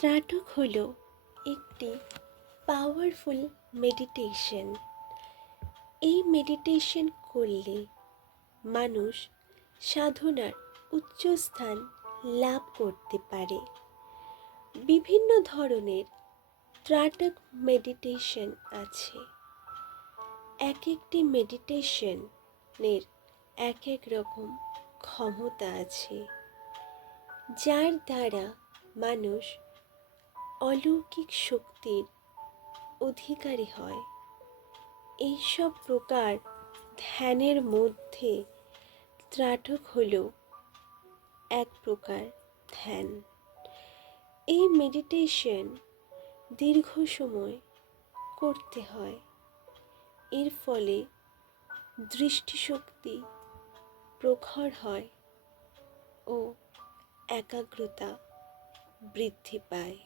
ত্রাটক হলো একটি powerful meditation. এই মেডিটেশন করলে মানুষ সাধনার উচ্চস্থান লাভ করতে পারে। বিভিন্ন ধরনের ত্রাটক মেডিটেশন আছে। এক একটি মেডিটেশনের এক এক রকম ক্ষমতা আছে, যার দ্বারা মানুষ অলৌকিক শক্তির অধিকারী হয়। এইসব প্রকার ধ্যানের মধ্যে ত্রাটক হল এক প্রকার ধ্যান। এই মেডিটেশন দীর্ঘ সময় করতে হয়। এর ফলে দৃষ্টিশক্তি প্রখর হয় ও একাগ্রতা বৃদ্ধি পায়।